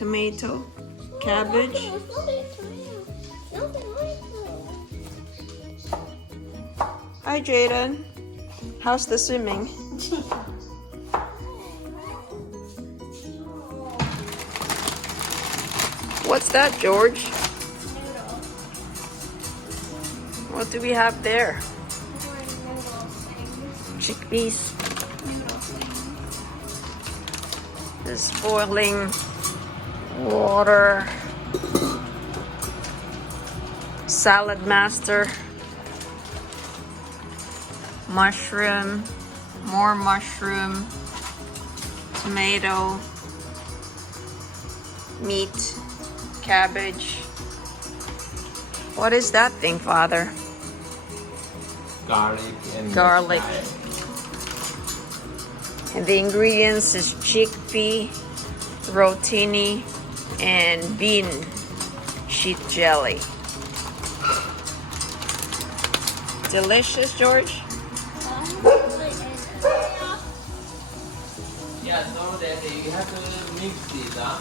tomato, cabbage. Hi Jaden, how's the swimming? What's that, George? What do we have there? Chickpeas. This boiling water. Salad master. Mushroom. More mushroom. Tomato. Meat. Cabbage. What is that thing, Father? Garlic and Garlic. chives. And the ingredients is chickpea, rotini, and bean sheet jelly. Delicious, George? Yeah, so that you have to mix it up.